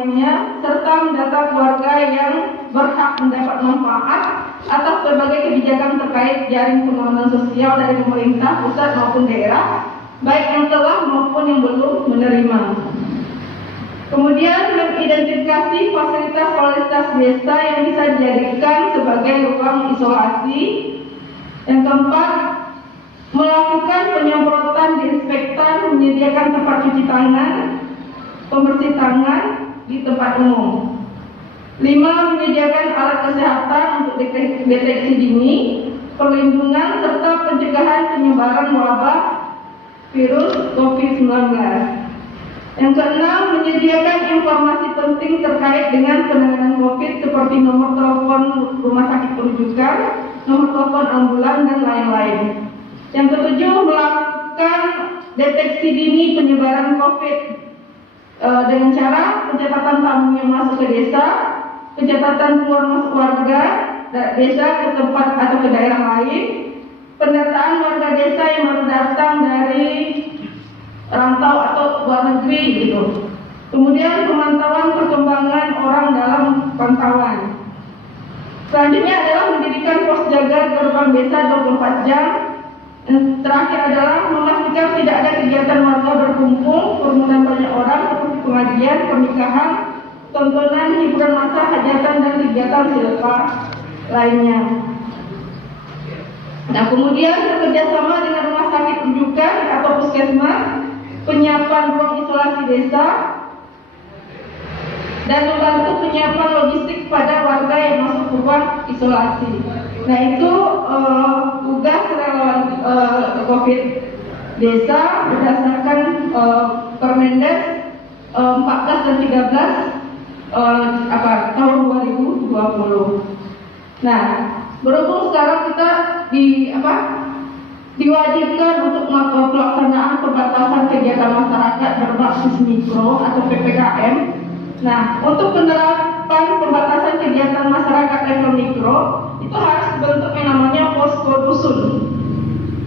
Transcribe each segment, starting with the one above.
lainnya, serta mendata keluarga yang berhak mendapat manfaat atas berbagai kebijakan terkait jaring pengawasan sosial dari pemerintah pusat maupun daerah, baik yang telah maupun yang belum menerima. Kemudian mengidentifikasi fasilitas desa yang bisa dijadikan sebagai ruang isolasi. Yang keempat, melakukan penyemprotan disinfektan, menyediakan tempat cuci tangan, pembersih tangan di tempat umum. 5. Menyediakan alat kesehatan untuk deteksi dini, perlindungan serta pencegahan penyebaran wabah virus COVID-19. Yang keenam, menyediakan informasi penting terkait dengan penanganan COVID seperti nomor telepon rumah sakit rujukan, nomor telepon ambulan, dan lain-lain. Yang ketujuh, melakukan deteksi dini penyebaran COVID dengan cara pencatatan tamu yang masuk ke desa, pencatatan keluar masuk warga desa ke tempat atau ke daerah lain, pendataan warga desa yang baru datang dari rantau atau luar negeri gitu. Kemudian pemantauan perkembangan orang dalam pantauan. Selanjutnya adalah mendirikan pos jaga gerbang desa 24 jam. Terakhir adalah memastikan tidak ada kegiatan warga berkumpul, kerumunan banyak orang seperti pengajian, pernikahan, tontonan, hiburan massa, hajatan, dan kegiatan silpa lainnya. Nah, kemudian bekerjasama dengan rumah sakit rujukan atau puskesmas, penyiapan ruang isolasi desa, dan membantu penyiapan logistik pada warga yang masuk ruang isolasi. Nah, itu tugas relawan COVID desa berdasarkan Permendes 14 dan 13 tahun 2020. Nah, berhubung sekarang kita diwajibkan untuk melakukan pelaksanaan pembatasan kegiatan masyarakat berbasis mikro atau PPKM. Nah, untuk penerapan pembatasan kegiatan masyarakat level mikro itu harus dibentuk yang namanya posko dusun.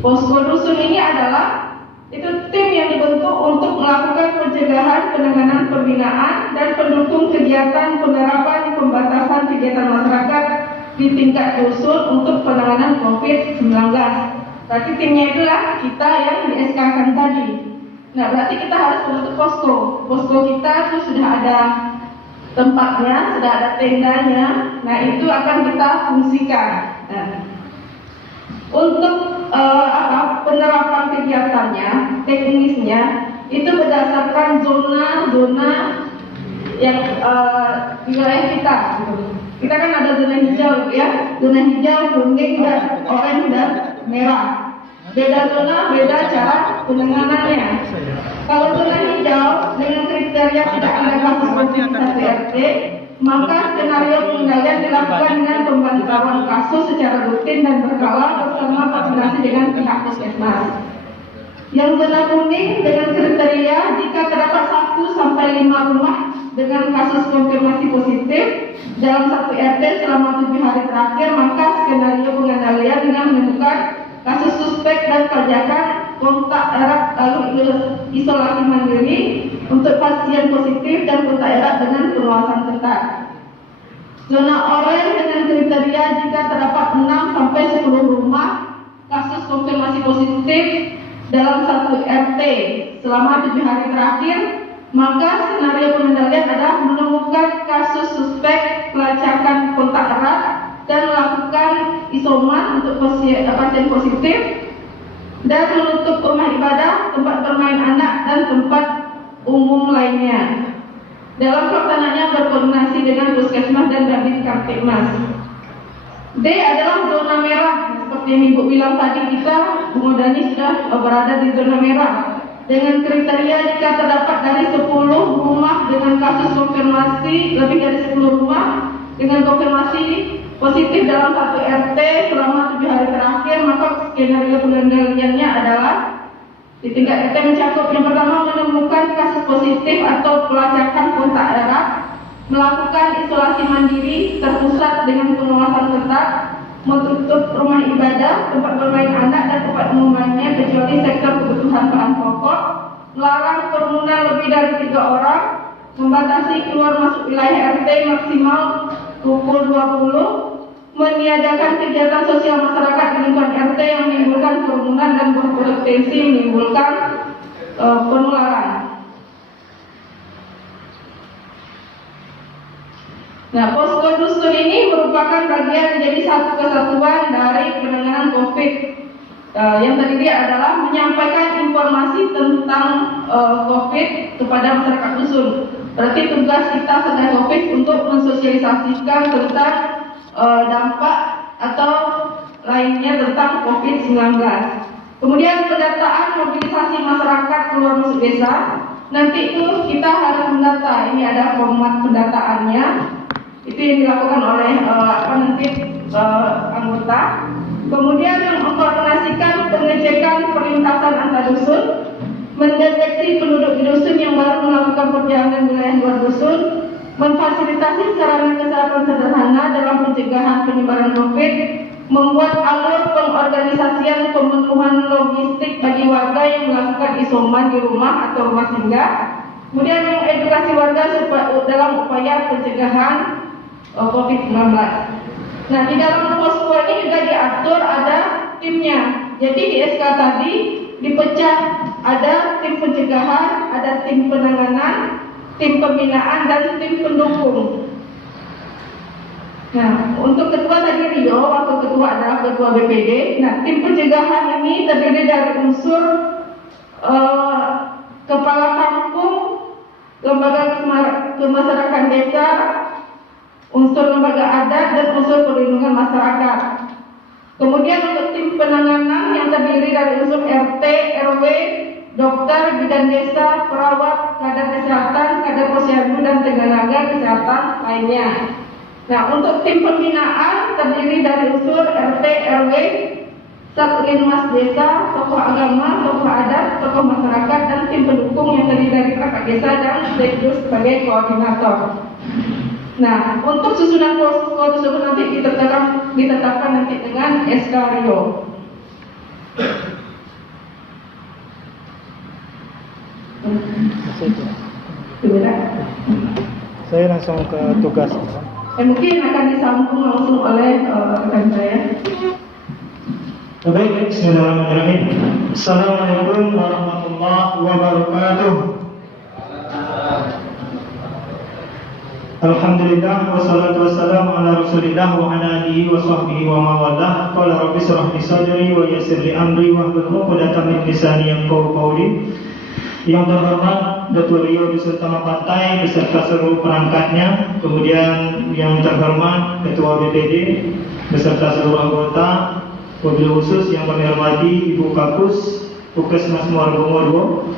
Posko dusun ini adalah tim yang dibentuk untuk melakukan pencegahan, penanganan, pembinaan, dan pendukung kegiatan penerapan pembatasan kegiatan masyarakat di tingkat dusun untuk penanganan COVID-19. Berarti timnya itulah kita yang di SK-kan tadi. Nah, berarti kita harus membentuk posko. Posko kita itu sudah ada tempatnya, sudah ada tendanya. Nah, itu akan kita fungsikan. Nah, untuk penerapan kegiatannya, teknisnya itu berdasarkan zona-zona yang di wilayah kita. Kita kan ada zona hijau, ya, zona hijau, kuning, dan oranye dan merah. Beda zona, beda cara penanganannya. Kalau zona hijau dengan kriteria tidak ada kasus positif RT, maka skenario pengendalian dilakukan dengan pemantauan kasus secara rutin dan berkala bersama koordinasi dengan pihak puskesmas. Yang zona kuning dengan kriteria jika terdapat 1 sampai 5 rumah dengan kasus konfirmasi positif dalam satu RT selama 7 hari terakhir, maka skenario pengendalian dengan menemukan kasus suspek dan pelacakan kontak erat lalu isolasi mandiri untuk pasien positif dan kontak erat dengan pengawasan ketat. Zona oranye dengan kriteria jika terdapat 6 sampai 10 rumah kasus konfirmasi positif dalam satu RT selama 7 hari terakhir, maka skenario pengendalian adalah menemukan kasus suspek pelacakan kontak erat dan melakukan isoman untuk pasien positif dan menutup rumah ibadah, tempat bermain anak, dan tempat umum lainnya. Dalam pelaksanaannya berkoordinasi dengan puskesmas dan Babin Kamtibmas. D adalah zona merah. Seperti yang Ibu bilang tadi, kita Bu Dani sudah berada di zona merah dengan kriteria jika terdapat dari 10 rumah dengan kasus konfirmasi, lebih dari 10 rumah dengan konfirmasi positif dalam satu RT selama 7 hari terakhir, maka skenario pengendaliannya adalah di tingkat RT mencakup yang pertama menemukan kasus positif atau pelacakan kontak erat, melakukan isolasi mandiri terpusat dengan pengawasan ketat, menutup rumah ibadah, tempat bermain anak, dan tempat umum lainnya kecuali sektor kebutuhan bahan pokok, melarang kerumunan lebih dari 3 orang, membatasi keluar masuk wilayah RT maksimal pukul 20, meniadakan kegiatan sosial masyarakat di lingkungan RT yang menimbulkan kerumunan dan berpotensi menimbulkan penularan. Nah, posko dusun ini merupakan bagian menjadi satu kesatuan dari penanganan COVID. Yang terdiri adalah menyampaikan informasi tentang COVID kepada masyarakat dusun. Berarti tugas kita Satgas COVID untuk mensosialisasikan tentang dampak atau lainnya tentang COVID-19. Kemudian pendataan mobilisasi masyarakat keluar masuk desa. Nanti itu kita harus mendata. Ini ada format pendataannya. Itu yang dilakukan oleh anggota. Kemudian mengkoordinasikan pengecekan perlintasan antar dusun, mendeteksi penduduk di dusun yang baru melakukan perjalanan wilayah luar dusun, memfasilitasi sarana kesehatan sederhana dalam pencegahan penyebaran COVID, membuat alur pengorganisasian pemenuhan logistik bagi warga yang melakukan isoman di rumah atau rumah singgah, kemudian mengedukasi warga dalam upaya pencegahan COVID-19. Nah, di dalam posko ini juga diatur ada timnya. Jadi di SK tadi dipecah, ada tim pencegahan, ada tim penanganan, tim pembinaan, dan tim pendukung. Nah, untuk ketua tadi Rio, waktu ketua adalah ketua BPD. Nah, tim pencegahan ini terdiri dari unsur kepala kampung, lembaga kemasyarakatan desa, unsur lembaga adat, dan unsur perlindungan masyarakat. Kemudian untuk tim penanganan yang terdiri dari unsur RT, RW, dokter, bidan desa, perawat, kadar kesehatan, kadar posyandu, dan tenaga kesehatan lainnya. Nah, untuk tim pembinaan terdiri dari unsur RT, RW, Satlinmas desa, tokoh agama, tokoh adat, tokoh masyarakat, dan tim pendukung yang terdiri dari perangkat desa dan sekdus sebagai koordinator. Nah, untuk susunan posko tersebut nanti ditetapkan nanti dengan SK Rio. Saya langsung ke tugas. Mungkin akan disambung langsung oleh rekan saya. Baik, bismillahirrahmanirrahim. Assalamualaikum warahmatullahi wabarakatuh. Alhamdulillah wassalatu wassalamu ala Rasulillah wa ala alihi wa sahbihi wa mawalah. Qala rabbi shrah li sadri wa yassir li amri wahlul 'uqdatam min lisani yafqahu qawli. Yang terhormat Datuk Rio Dusun Pantai beserta seluruh perangkatnya, kemudian yang terhormat Ketua BPD beserta seluruh anggota, wabil khusus yang kami hormati Ibu Kapus Puskesmas Muargo,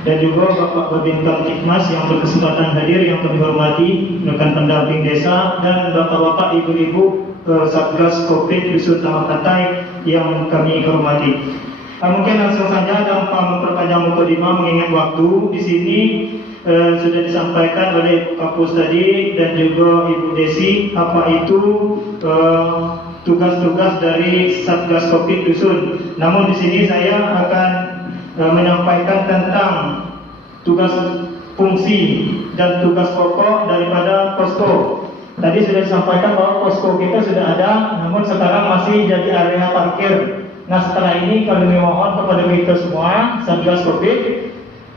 dan juga Bapak Babin Kamtibmas yang berkesempatan hadir yang kami hormati, rekan pendamping desa, dan bapak-bapak, ibu-ibu Satgas COVID Dusun Pantai yang kami hormati. Mungkin langsung saja tanpa memperpanjang mukadimah mengingat waktu. Di sini sudah disampaikan oleh Ibu Kapus tadi dan juga Ibu Desi apa itu tugas-tugas dari Satgas COVID Dusun. Namun di sini saya akan menyampaikan tentang tugas fungsi dan tugas pokok daripada posko. Tadi sudah disampaikan bahwa posko kita sudah ada, namun sekarang masih jadi area parkir. Nah, setelah ini kami mohon kepada kita semua Satgas COVID,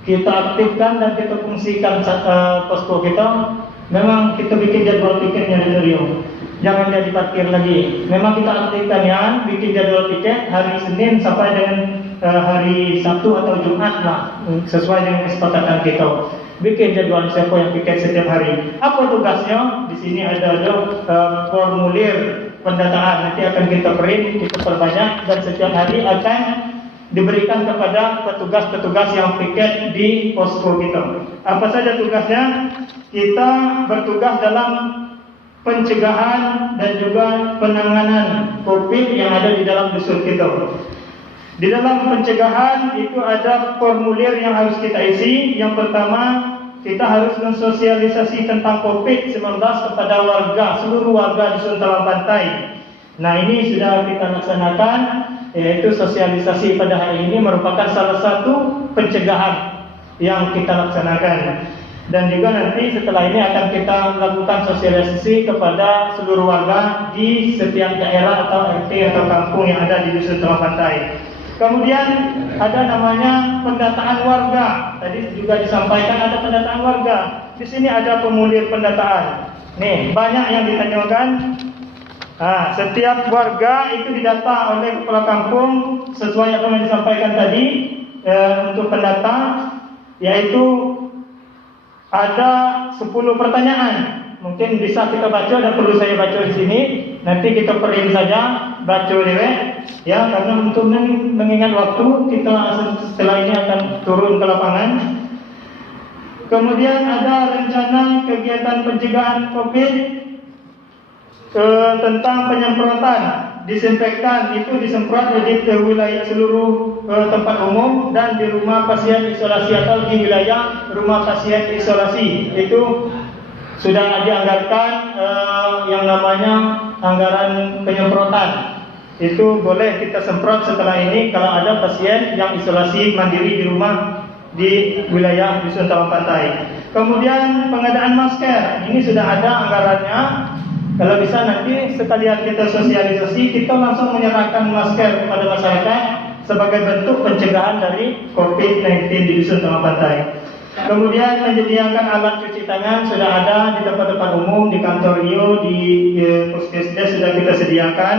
kita aktifkan dan kita fungsikan posko kita. Memang kita bikin jadwal pikirnya dari Rio. Jangan jadi parkir lagi. Memang kita aktifkan ya, bikin jadwal piket hari Senin sampai dengan hari Sabtu atau Jumat lah, sesuai dengan kesepakatan kita. Bikin jadwal siapa yang piket setiap hari. Apa tugasnya? Di sini ada formulir pendataan, nanti akan kita print, kita perbanyak, dan setiap hari akan diberikan kepada petugas-petugas yang piket di posko kita. Apa saja tugasnya? Kita bertugas dalam pencegahan dan juga penanganan COVID yang ada di dalam dusun kita. Di dalam pencegahan itu ada formulir yang harus kita isi. Yang pertama, kita harus mensosialisasi tentang COVID-19 kepada warga, seluruh warga Dusun Talang Pantai. Nah, ini sudah kita laksanakan, yaitu sosialisasi pada hari ini merupakan salah satu pencegahan yang kita laksanakan. Dan juga nanti setelah ini akan kita lakukan sosialisasi kepada seluruh warga di setiap daerah atau RT atau kampung yang ada di Dusun Tengah Pantai. Kemudian ada namanya pendataan warga. Tadi juga disampaikan ada pendataan warga. Di sini ada formulir pendataan. Nih, banyak yang ditanyakan. Setiap warga itu didata oleh kepala kampung sesuai apa yang disampaikan tadi untuk pendata, yaitu ada 10 pertanyaan. Mungkin bisa kita baca dan perlu saya baca di sini. Nanti kita print saja, baca dewek ya, karena untuk mengingat waktu kita setelah ini akan turun ke lapangan. Kemudian ada rencana kegiatan pencegahan COVID tentang penyemprotan disinfektan itu disemprot di wilayah seluruh tempat umum dan di rumah pasien isolasi atau di wilayah rumah pasien isolasi itu sudah dianggarkan yang namanya anggaran penyemprotan. Itu boleh kita semprot setelah ini kalau ada pasien yang isolasi mandiri di rumah di wilayah Dusun Tengah Pantai. Kemudian pengadaan masker ini sudah ada anggarannya. Kalau bisa nanti sekalian kita sosialisasi, kita langsung menyerahkan masker kepada masyarakat sebagai bentuk pencegahan dari COVID-19 di Dusun Tengah Pantai. Kemudian menyediakan alat cuci tangan sudah ada di tempat-tempat umum, di kantor Rio, di puskesdes sudah kita sediakan.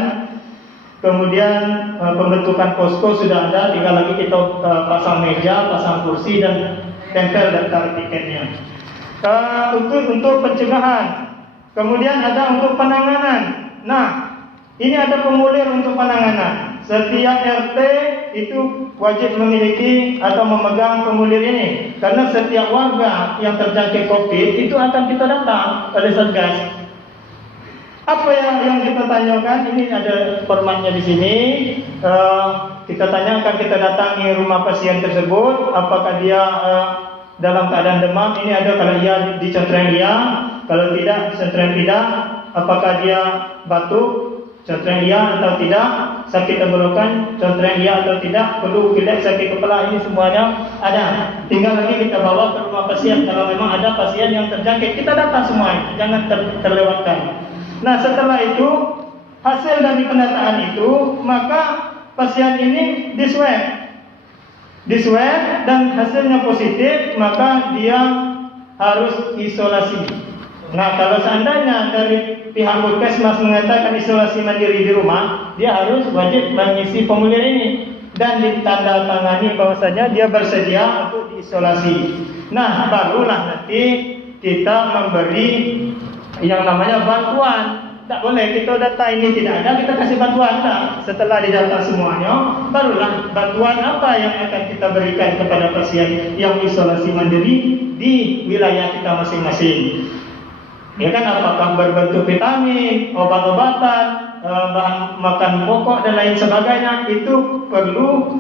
Kemudian pembentukan posko sudah ada, tinggal lagi kita pasang meja, pasang kursi dan tempel daftar tiketnya. Untuk pencegahan. Kemudian ada untuk penanganan. Nah, ini ada formulir untuk penanganan. Setiap RT itu wajib memiliki atau memegang formulir ini, karena setiap warga yang terjangkit COVID itu akan kita data oleh Satgas. Apa yang kita tanyakan? Ini ada formatnya di sini. Kita tanyakan, kita datangi rumah pasien tersebut, apakah dia dalam keadaan demam. Ini ada kalau dia dicentren dia, kalau tidak dicentren tidak, apakah dia batuk, centren iya atau tidak, sakit tenggorokan, centren iya atau tidak, perlu pilek, sakit kepala, ini semuanya ada. Tinggal lagi kita bawa ke rumah pasien. Kalau memang ada pasien yang terjangkit, kita data semua, jangan terlewatkan. Nah, setelah itu hasil dari pendataan itu, maka pasien ini diswab dan hasilnya positif, maka dia harus isolasi. Nah, kalau seandainya dari pihak puskesmas mengatakan isolasi mandiri di rumah, dia harus wajib mengisi formulir ini dan ditandatangani bahwasanya dia bersedia untuk diisolasi. Nah, barulah nanti kita memberi yang namanya bantuan. Tak boleh kita data ini tidak ada, kita kasih bantuan. Nah, setelah didata semuanya, barulah bantuan apa yang akan kita berikan kepada pasien yang isolasi mandiri di wilayah kita masing-masing. Ya kan, apakah berbentuk vitamin, obat-obatan, bahan makan pokok dan lain sebagainya, itu perlu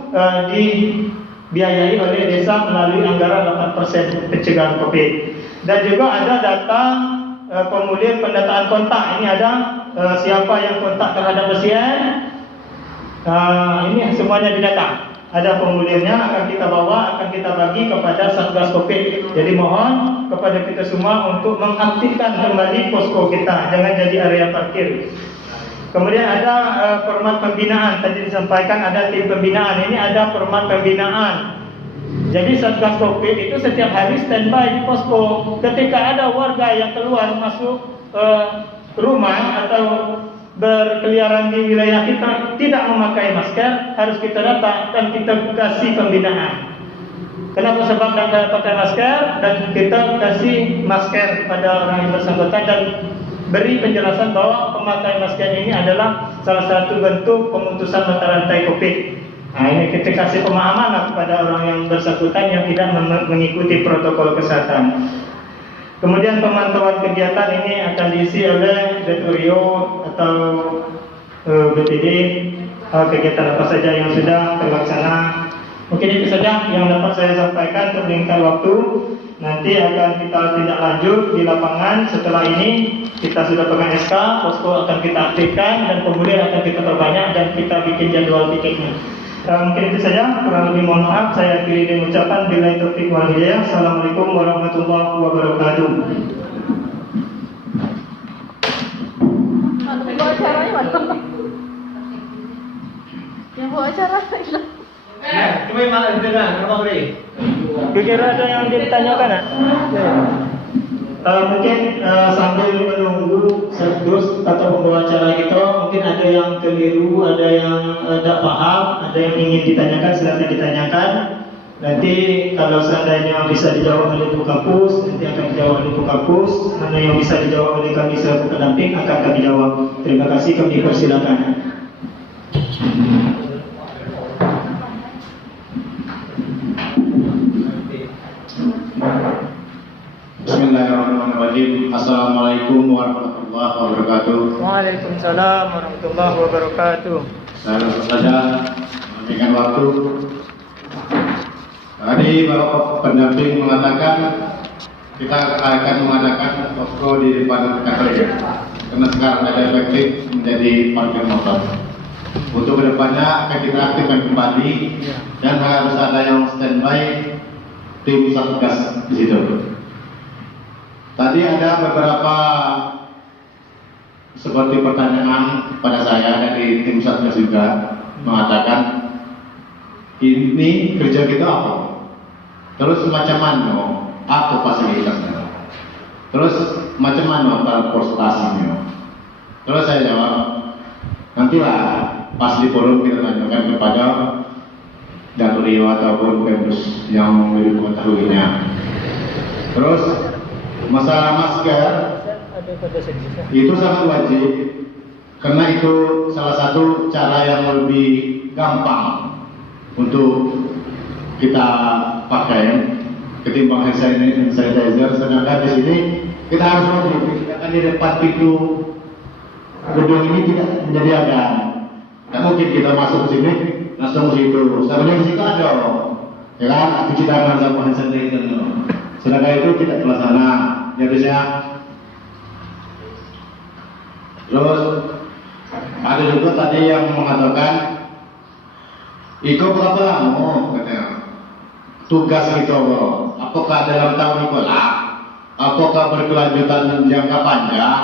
dibiayai oleh desa melalui anggaran 8% pencegahan COVID. Dan juga ada data formulir pendataan kontak. Ini ada siapa yang kontak terhadap pasien. Ini semuanya didata. Ada formulirnya, akan kita bawa, akan kita bagi kepada Satgas COVID. Jadi mohon kepada kita semua untuk mengaktifkan kembali posko kita, jangan jadi area parkir. Kemudian ada format pembinaan. Tadi disampaikan ada tim pembinaan. Ini ada format pembinaan. Jadi Satgas COVID itu setiap hari standby di posko. Ketika ada warga yang keluar masuk rumah atau berkeliaran di wilayah kita tidak memakai masker, harus kita data dan kita kasih pembinaan. Kenapa? Sebab tidak pakai masker, dan kita kasih masker kepada orang yang bersangkutan dan beri penjelasan bahwa pemakai masker ini adalah salah satu bentuk pemutusan mata rantai COVID. Nah, ini kita kasih pemahaman kepada orang yang bersangkutan yang tidak mengikuti protokol kesehatan. Kemudian pemantauan kegiatan ini akan diisi oleh Detorio atau BPD, kegiatan apa saja yang sudah terlaksana. Mungkin itu saja yang dapat saya sampaikan untuk meningkat waktu. Nanti akan kita tindak lanjut di lapangan. Setelah ini kita sudah pegang SK, posko akan kita aktifkan dan formulir akan kita perbanyak dan kita bikin jadwal tiketnya. Mungkin itu saja, kurang lebih mohon maaf. Saya akhiri dengan ucapan billahi taufiq wal hidayah. Assalamualaikum warahmatullahi wabarakatuh. Yang bawa acaranya mana? Yang bawa acara hilang. Cuma yang malah dengar, apa boleh? Kira ada yang ditanyakan, mungkin sambil menunggu sekdos atau pembawa acara kita, mungkin ada yang keliru, ada yang tidak paham, ada yang ingin ditanyakan, silakan ditanyakan. Nanti kalau seandainya bisa dijawab oleh Ibu Kampus, nanti akan dijawab oleh Ibu Kampus. Mana yang bisa dijawab oleh kami selaku pendamping akan kami jawab. Terima kasih, kami persilakan. Bismillahirrahmanirrahim. Assalamualaikum warahmatullahi wabarakatuh. Waalaikumsalam warahmatullahi wabarakatuh. Saya langsung saja memberikan waktu. Tadi Bapak pendamping mengatakan kita akan mengadakan posko di depan kantor ini, karena sekarang ada efektif menjadi parkir motor. Untuk kedepannya akan kita aktifkan kembali dan harus ada yang standby tim satgas di situ. Tadi ada beberapa seperti pertanyaan pada saya dari tim satgas juga mengatakan ini kerja kita apa? Terus macam mana? Apa fasilitasnya? Terus macam mana transportasinya? Terus saya jawab, nantilah pas di forum kita tanyakan kepada Datorio ataupun Pemdus yang lebih mengetahuinya. Terus masalah masker itu sangat wajib karena itu salah satu cara yang lebih gampang untuk kita pakai ketimbang hand sanitizer. Sedangkan di sini kita harus wajib, kita kan di depan pintu gedung ini tidak menjadi agan. Tak mungkin kita masuk ke sini langsung ke situ. Sebenarnya di situ ada, ya kan, cuci tangan sama hand sanitizer. Sedangkan itu tidak terlaksana. Jadinya terus ada juga tadi yang mengatakan Iko berapa lama katanya tugas itu, apakah dalam tahun itu lah, apakah berkelanjutan jangka panjang?